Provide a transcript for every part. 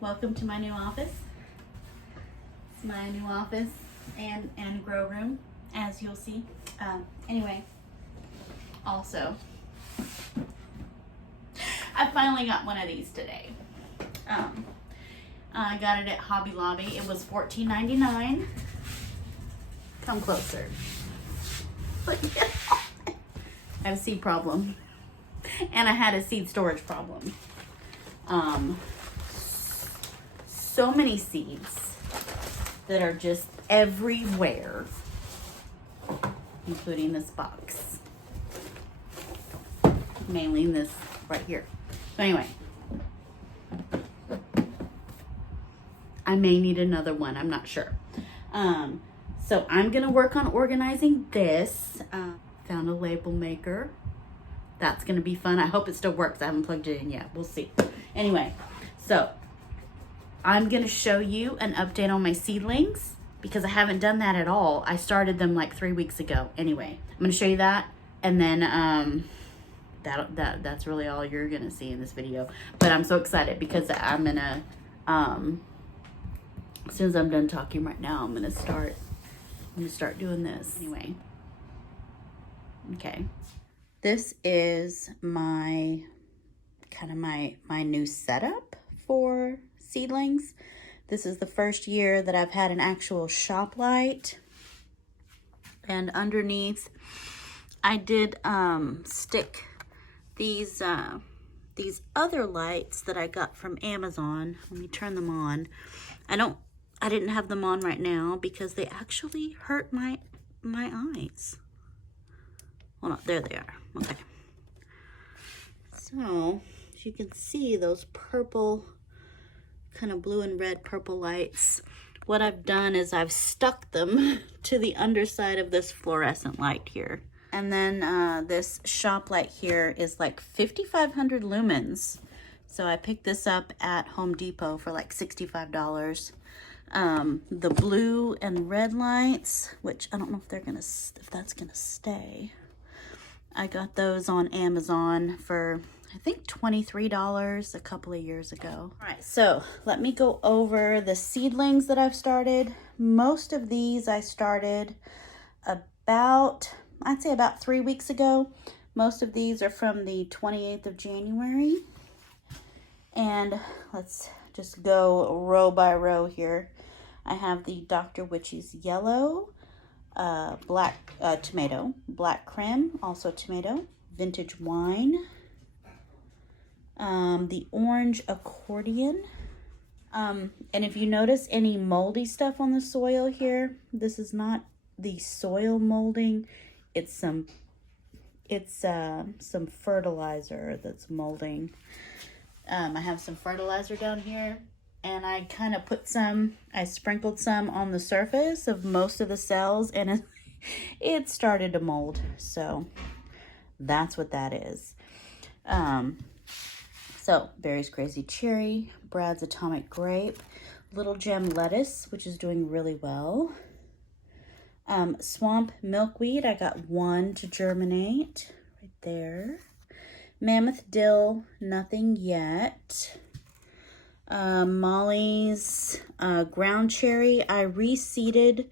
Welcome to my new office. It's my new office and grow room, as you'll see. Anyway, also, I finally got one of these today. I got it at Hobby Lobby. It was $14.99. Come closer. Look at I have a seed problem. And I had a seed storage problem. So many seeds that are just everywhere, including this box. Mainly in this right here. So anyway, I may need another one. I'm not sure. So I'm gonna work on organizing this. Found a label maker. That's gonna be fun. I hope it still works. I haven't plugged it in yet. We'll see. Anyway, so I'm gonna show you an update on my seedlings because I haven't done that at all. I started them like 3 weeks ago. Anyway, I'm gonna show you that, and then that's really all you're gonna see in this video. But I'm so excited because I'm gonna as soon as I'm done talking right now, I'm gonna start doing this. Anyway, okay. This is my my new setup for seedlings. This is the first year that I've had an actual shop light, and underneath I did stick these other lights that I got from Amazon. Let me turn them on. I didn't have them on right now because they actually hurt my eyes. Well, no, there they are. Okay. So, as you can see, those purple, kind of blue and red purple lights, what I've done is I've stuck them to the underside of this fluorescent light here. And then this shop light here is like 5,500 lumens. So I picked this up at Home Depot for like $65. The blue and red lights, which I don't know if that's gonna stay. I got those on Amazon for, I think, $23 a couple of years ago. All right, so let me go over the seedlings that I've started. Most of these I started about, I'd say about 3 weeks ago. Most of these are from the 28th of January. And let's just go row by row here. I have the Dr. Witchy's Yellow, black tomato, black creme, also tomato, vintage wine, the orange accordion. And if you notice any moldy stuff on the soil here, this is not the soil molding. It's some fertilizer that's molding. I have some fertilizer down here, and I kind of I sprinkled some on the surface of most of the cells, and it started to mold. So that's what that is. So Berry's Crazy Cherry, Brad's Atomic Grape, Little Gem Lettuce, which is doing really well. Swamp Milkweed, I got one to germinate right there. Mammoth Dill, nothing yet. Molly's Ground Cherry, I reseeded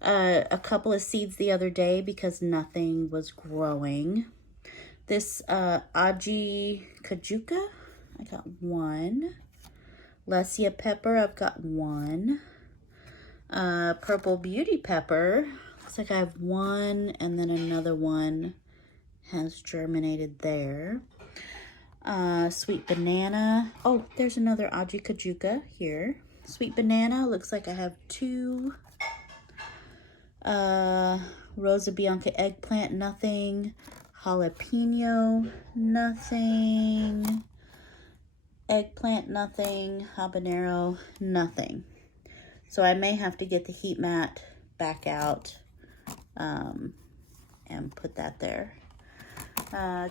a couple of seeds the other day because nothing was growing. This Artichokes, I got one. Lesia Pepper, I've got one. Purple Beauty Pepper, looks like I have one, and then another one has germinated there. Sweet Banana. Oh, there's another Artichokes here. Sweet Banana, looks like I have two. Rosa Bianca Eggplant, nothing. Jalapeno, nothing. Eggplant, nothing. Habanero, nothing. So I may have to get the heat mat back out and put that there.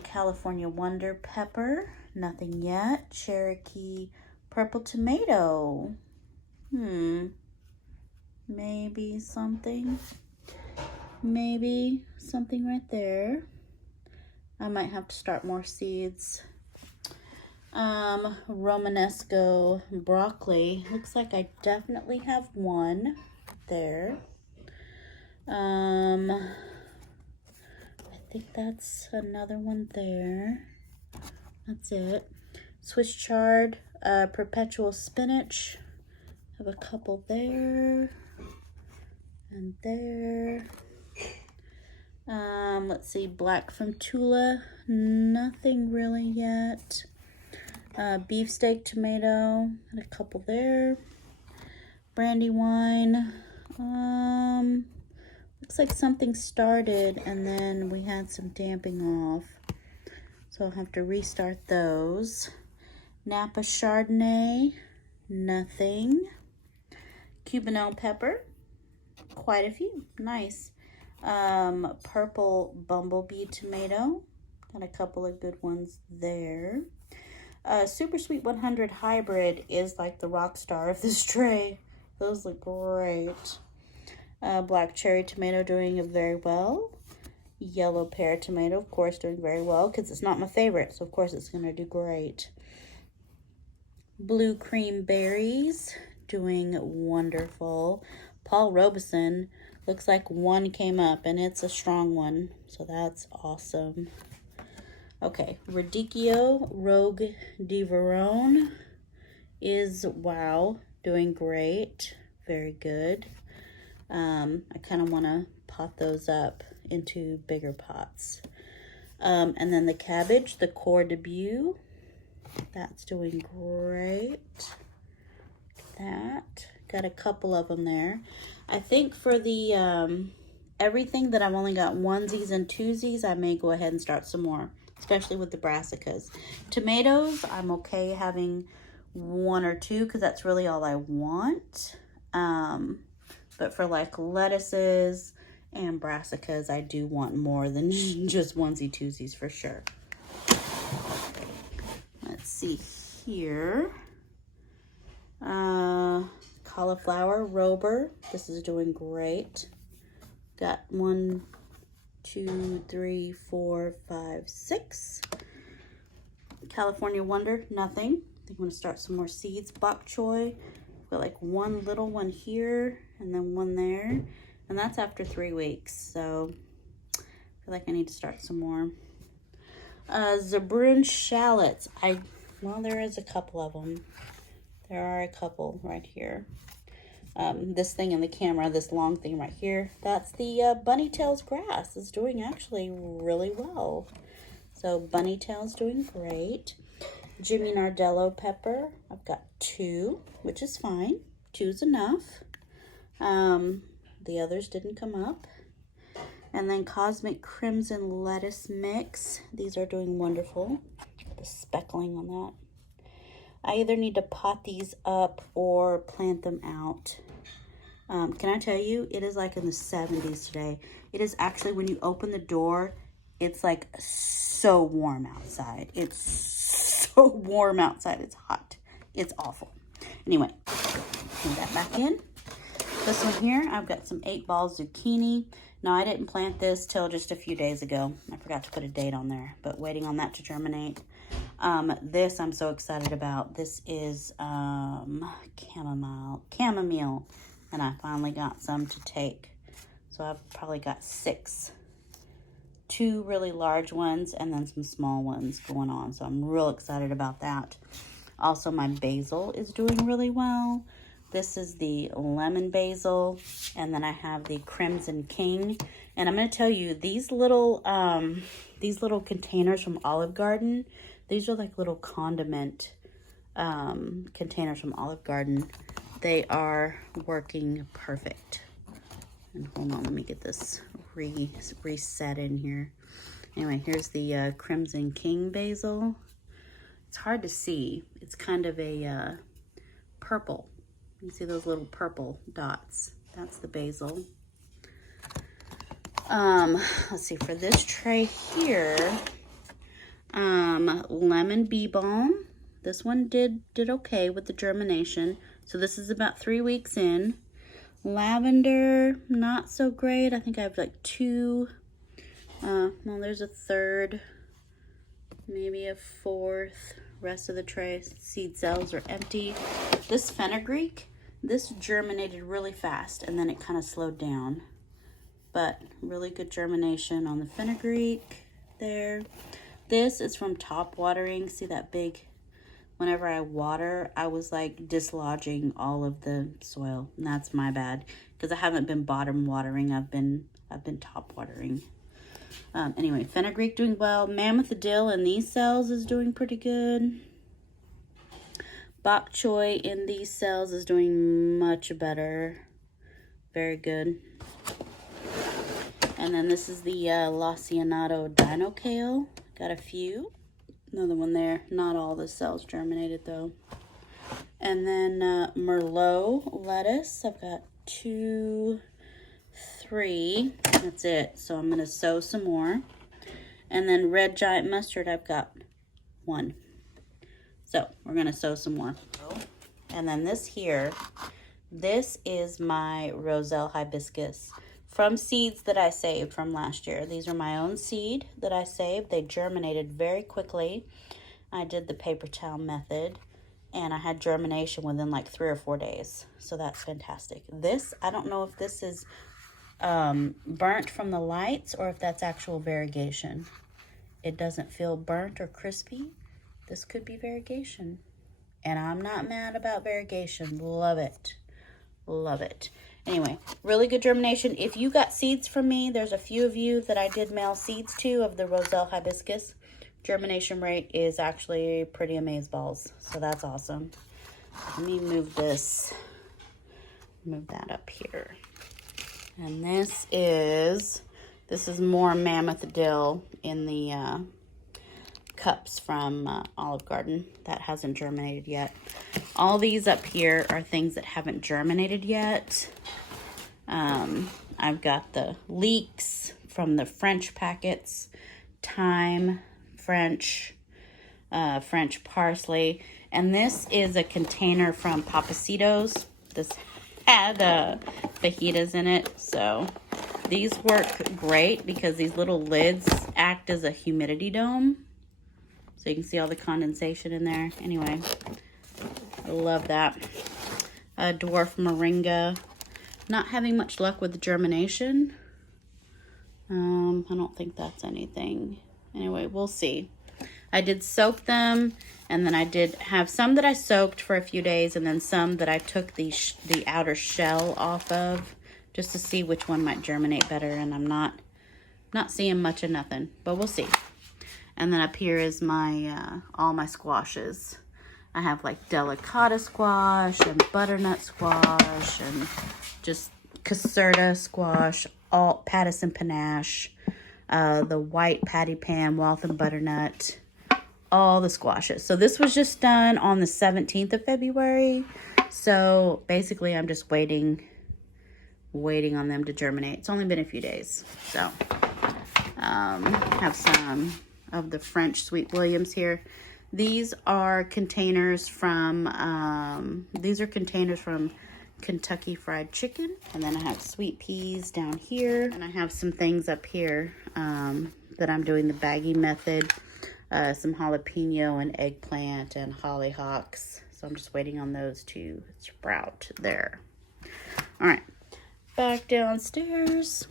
California Wonder Pepper, nothing yet. Cherokee Purple Tomato. Maybe something. Maybe something right there. I might have to start more seeds. Romanesco broccoli. Looks like I definitely have one there. I think that's another one there. That's it. Swiss chard, perpetual spinach. Have a couple there and there. Let's see, black from Tula. Nothing really yet. Beefsteak tomato. Had a couple there. Brandywine. Looks like something started and then we had some damping off. So I'll have to restart those. Napa Chardonnay. Nothing. Cubanelle pepper. Quite a few. Nice. Purple bumblebee tomato. Got a couple of good ones there. Super Sweet 100 hybrid is like the rock star of this tray. Those look great. Black cherry tomato doing very well. Yellow pear tomato, of course, doing very well because it's not my favorite, so of course it's going to do great. Blue cream berries doing wonderful. Paul Robeson, looks like one came up and it's a strong one, so that's awesome. Okay, Radicchio Rogue de Verone is, wow, doing great. Very good. I kind of want to pot those up into bigger pots. And then the cabbage, the Core Debut, that's doing great. That, got a couple of them there. I think for the everything that I've only got onesies and twosies, I may go ahead and start some more, especially with the brassicas. Tomatoes, I'm okay having one or two because that's really all I want. But for like lettuces and brassicas, I do want more than just onesie twosies for sure. Let's see here. Cauliflower Rober. This is doing great. Got 1, 2, 3, 4, 5, 6. California Wonder, nothing. I think I'm going to start some more seeds. Bok choy. Got like one little one here and then one there. And that's after 3 weeks. So I feel like I need to start some more. Zabroon shallots. Well, there is a couple of them. There are a couple right here. This thing in the camera, this long thing right here, that's the bunny tails grass. It's doing actually really well. So bunny tails doing great. Jimmy Nardello pepper, I've got 2, which is fine. 2's enough. The others didn't come up. And then Cosmic Crimson Lettuce Mix. These are doing wonderful. The speckling on that. I either need to pot these up or plant them out. Can I tell you, it is like in the 70s today. It is actually, when you open the door, it's like so warm outside. It's so warm outside. It's hot. It's awful. Anyway, put that back in. This one here, I've got some 8-ball zucchini. Now, I didn't plant this till just a few days ago. I forgot to put a date on there, but waiting on that to germinate. This I'm so excited about. This is chamomile, and I finally got some to take. So I've probably got 6. 2 really large ones and then some small ones going on. So I'm real excited about that. Also, my basil is doing really well. This is the lemon basil, and then I have the Crimson King. And I'm going to tell you, these little containers from Olive Garden, these are like little condiment containers from Olive Garden. They are working perfect. And hold on, let me get this reset in here. Anyway, here's the Crimson King basil. It's hard to see. It's kind of a purple. You see those little purple dots. That's the basil. Let's see, for this tray here, lemon bee balm. This one did okay with the germination. So this is about 3 weeks in. Lavender, not so great. I think I have like 2. Well, there's a 3rd, maybe a 4th Rest of the tray, seed cells are empty. This fenugreek, this germinated really fast and then it kind of slowed down. But really good germination on the fenugreek there. This is from top watering. See that big, whenever I water, I was like dislodging all of the soil. And that's my bad, because I haven't been bottom watering. I've been top watering. Anyway, fenugreek doing well. Mammoth dill in these cells is doing pretty good. Bok choy in these cells is doing much better. Very good. And then this is the Lacinato Dino Kale. Got a few. Another one there. Not all the cells germinated though. And then Merlot Lettuce. I've got 2, 3. That's it. So I'm going to sow some more. And then red giant mustard, I've got 1. So we're going to sow some more. And then this here, this is my Roselle Hibiscus from seeds that I saved from last year. These are my own seed that I saved. They germinated very quickly. I did the paper towel method and I had germination within like 3 or 4 days. So that's fantastic. This, I don't know if this is burnt from the lights or if that's actual variegation. It doesn't feel burnt or crispy. This could be variegation. And I'm not mad about variegation. Love it. Love it. Anyway, really good germination. If you got seeds from me, there's a few of you that I did mail seeds to of the Roselle Hibiscus. Germination rate is actually pretty amazeballs. So that's awesome. Let me move this. Move that up here. And this is more mammoth dill in the cups from Olive Garden. That hasn't germinated yet. All these up here are things that haven't germinated yet. I've got the leeks from the French packets, thyme, French parsley, and this is a container from Papacitos. This had fajitas in it, so these work great because these little lids act as a humidity dome. So you can see all the condensation in there. Anyway, I love that. Dwarf moringa. Not having much luck with the germination. I don't think that's anything. Anyway, we'll see. I did soak them, and then I did have some that I soaked for a few days, and then some that I took the outer shell off of, just to see which one might germinate better. And I'm not seeing much of nothing, but we'll see. And then up here is my all my squashes. I have like delicata squash and butternut squash and just caserta squash, all Pattison panache, the white patty pan, Waltham butternut, all the squashes. So this was just done on the 17th of February. So basically I'm just waiting on them to germinate. It's only been a few days. So have some of the French Sweet Williams here. These are containers from Kentucky Fried Chicken. And then I have sweet peas down here. And I have some things up here that I'm doing the baggy method. Some jalapeno and eggplant and hollyhocks. So I'm just waiting on those to sprout there. All right, back downstairs.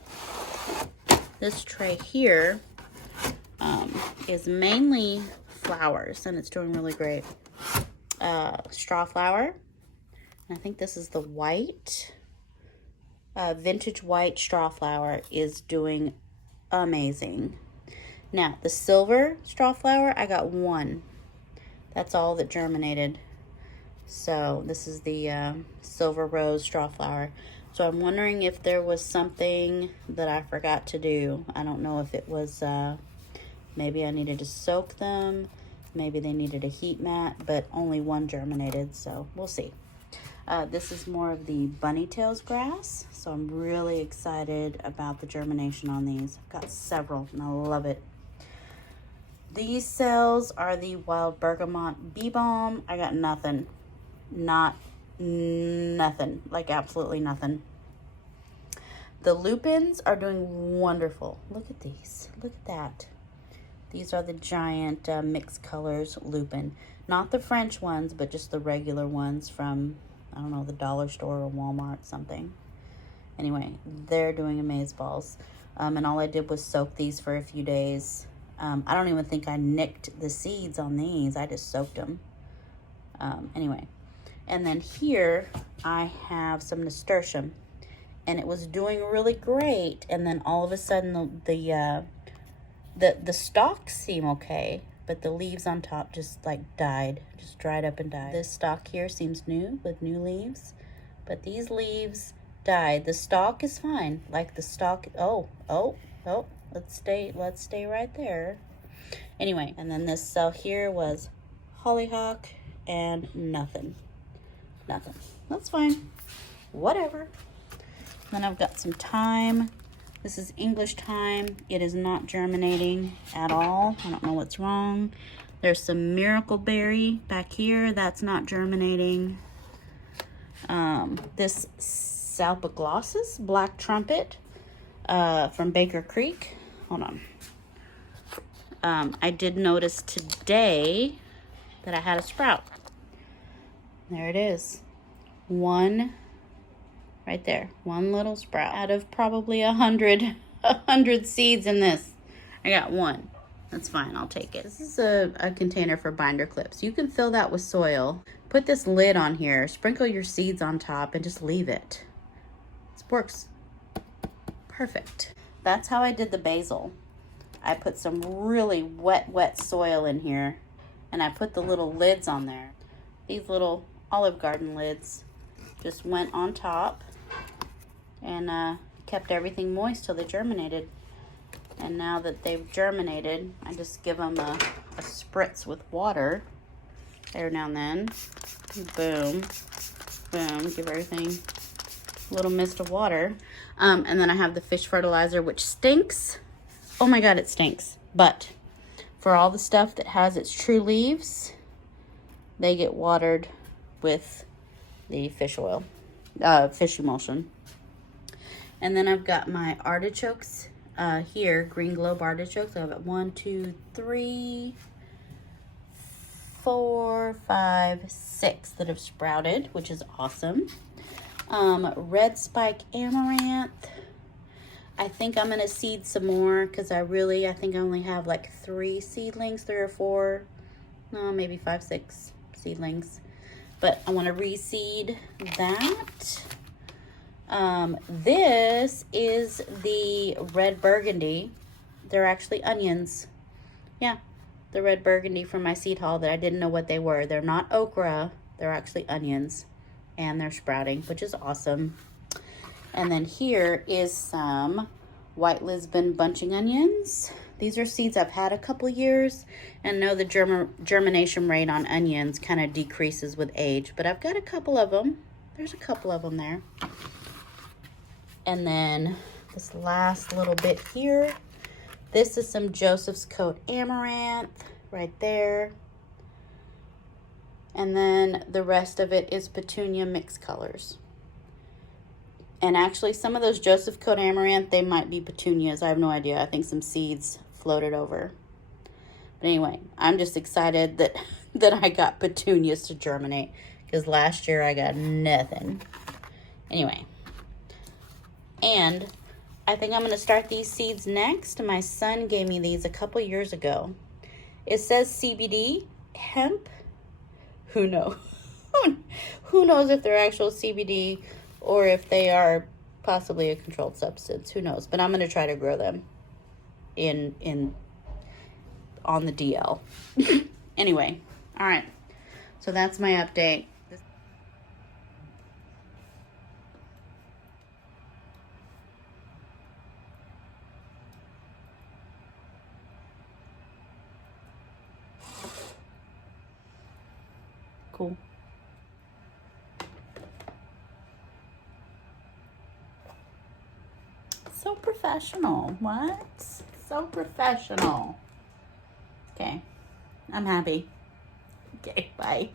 This tray here is mainly flowers, and it's doing really great. Straw flower. I think this is the white. Vintage white straw flower is doing amazing. Now, the silver straw flower, I got 1. That's all that germinated. So this is the silver rose straw flower. So I'm wondering if there was something that I forgot to do. I don't know if it was, maybe I needed to soak them. Maybe they needed a heat mat, but only 1 germinated, so we'll see. This is more of the bunny tails grass. So I'm really excited about the germination on these. I've got several and I love it. These cells are the wild bergamot bee balm. I got nothing. Nothing. Like absolutely nothing. The lupins are doing wonderful. Look at these. Look at that. These are the giant mixed colors lupin. Not the French ones, but just the regular ones from, I don't know, the dollar store or Walmart, something. Anyway, they're doing amazeballs. And all I did was soak these for a few days. I don't even think I nicked the seeds on these. I just soaked them. Anyway, and then here I have some nasturtium, and it was doing really great. And then all of a sudden the stalks seem okay, but the leaves on top just like died, just dried up and died. This stalk here seems new with new leaves, but these leaves died. The stalk is fine. Like the stalk, oh, let's stay right there. Anyway, and then this cell here was hollyhock and nothing. That's fine. Whatever. Then I've got some thyme. This is English thyme. It is not germinating at all. I don't know what's wrong. There's some miracle berry back here. That's not germinating. This Salpiglossus Black Trumpet from Baker Creek. Hold on. I did notice today that I had a sprout. There it is. One right there. One little sprout out of probably 100 seeds in this. I got one. That's fine. I'll take it. This is a container for binder clips. You can fill that with soil. Put this lid on here. Sprinkle your seeds on top and just leave it. This works perfect. That's how I did the basil. I put some really wet soil in here, and I put the little lids on there. These little Olive Garden lids just went on top and kept everything moist till they germinated. And now that they've germinated, I just give them a spritz with water every now and then. Boom, boom, give everything a little mist of water. And then I have the fish fertilizer, which stinks. Oh my God, it stinks. But for all the stuff that has its true leaves, they get watered with the fish oil, fish emulsion. And then I've got my artichokes here, green globe artichokes. I've got 1, 2, 3, 4, 5, 6 that have sprouted, which is awesome. Red Spike Amaranth. I think I'm gonna seed some more because I think I only have like 3 seedlings, 3 or 4, no, maybe 5, 6 seedlings. But I want to reseed that. This is the red burgundy. They're actually onions. Yeah, the red burgundy from my seed haul that I didn't know what they were. They're not okra. They're actually onions. And they're sprouting, which is awesome. And then here is some white Lisbon bunching onions. These are seeds I've had a couple years and know the germination rate on onions kind of decreases with age, but I've got a couple of them. There's a couple of them there. And then this last little bit here, this is some Joseph's Coat Amaranth right there. And then the rest of it is Petunia mixed colors. And actually, some of those Joseph Coat Amaranth, they might be petunias. I have no idea. I think some seeds floated over. But anyway, I'm just excited that I got petunias to germinate, because last year I got nothing. Anyway, and I think I'm going to start these seeds next. My son gave me these a couple years ago. It says CBD, hemp. Who knows? Who knows if they're actual CBD or if they are possibly a controlled substance. Who knows? But I'm going to try to grow them on the DL. Anyway, all right. So that's my update. Cool. So professional. What? So professional. Okay. I'm happy. Okay, bye.